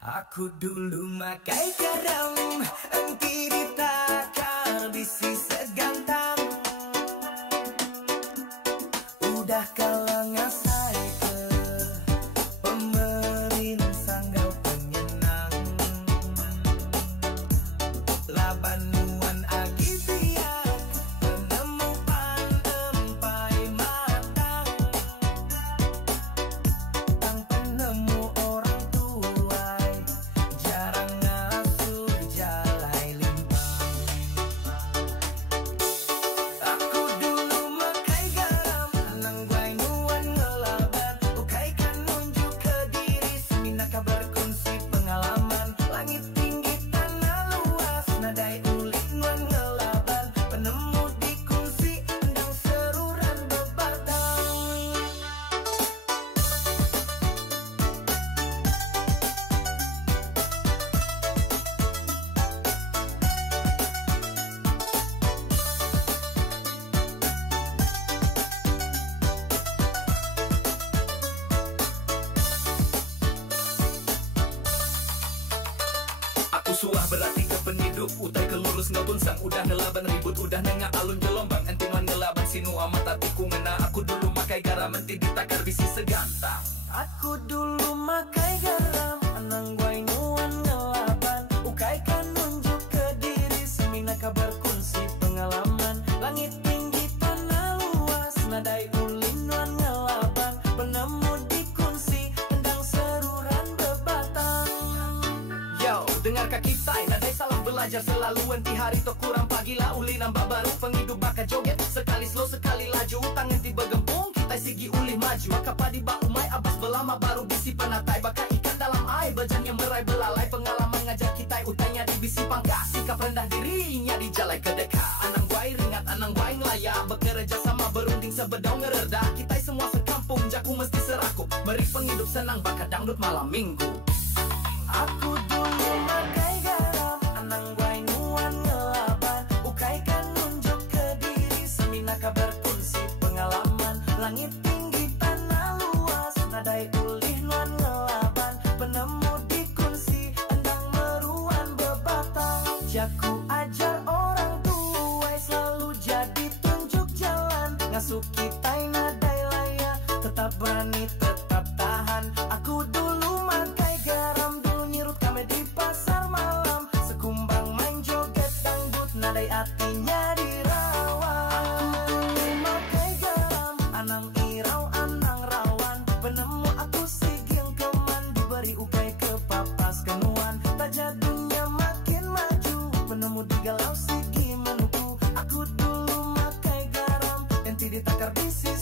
Aku dulu makai garam, engki ditakar bisi segantang. Udah kalangan saya ke pemerin sanggau penyenang. Labanuan agi biak penemuan empai matang. Tang penemu orang tuai jarang ngasuh jalai limbang. Aku dulu makai garam, anang guai nuan ngelaban. Ukai kan nunjuk ke diri, seminaka berkongsi pengalaman. Langit tinggi tanah luas, nadai ulik nuan ngelaban. Penemu dikunci, endang seruran bebatang. Aku suah berarti ke penhidup, utai kelurus ngebunsang. Udah ngelaban ribut, udah nengah alun gelombang. Entingan ngelaban sinu amat artiku ngena. Aku dulu makai garam, enti ditakar bisi segantang. Aku dulu makai garam, anang guai nuan ngelaban. Ukai kan nunjuk ke diri, seminaka berkongsi pengalaman. Langit tinggi tanah luas, nadai ulin nuan ngelaban. Penemu dikunci, endang seruran bebatang. Yo, dengarkah kita, nadai salah belajar selalu. Enti hari to kurang pagi lah, uli nambah baru. Penghidup baka joget, sekali slow sekali laju. Utang enti bergempung, kita sigi ulih maju. Maka padi bak umai abas belama baru bisi penatai. Baka ikan dalam air, bejang yang berai belalai. Pengalaman ngajak kita, utainya di bisi pangkas. Sikap rendah dirinya di jalai kedeka. Anang guai ringat, anang guai ngelaya. Bekerja sama berunding sebedau ngereda. Kita semua sekampung, jaku mesti seraku. Beri penghidup senang, baka dangdut malam minggu. Aku dulu makai garam, anang guai nuan ngelaban. Ukai kan nunjuk ke diri, seminaka berkongsi pengalaman. Langit tinggi tanah luas, nadai ulih nuan ngelaban. Penemu dikunci, endang meruan bebatang. Jaku ajar orang tua, selalu jadi tunjuk jalan. Ngasuh kita nadai laya, tetap berani, tetap tahan. Aku dulu makai garam, dulu nyirut kami di pasar malam. Sekumbang main joget dangdut, nadai artinya dirawat. Aku dulu makai garam, anang irau, anang rawan. Penemu aku siging keman, diberi ukai ke papas kenuan. Tajah dunia makin maju, penemu digalau sigi menunggu. Aku dulu makai garam, enti ditakar bisi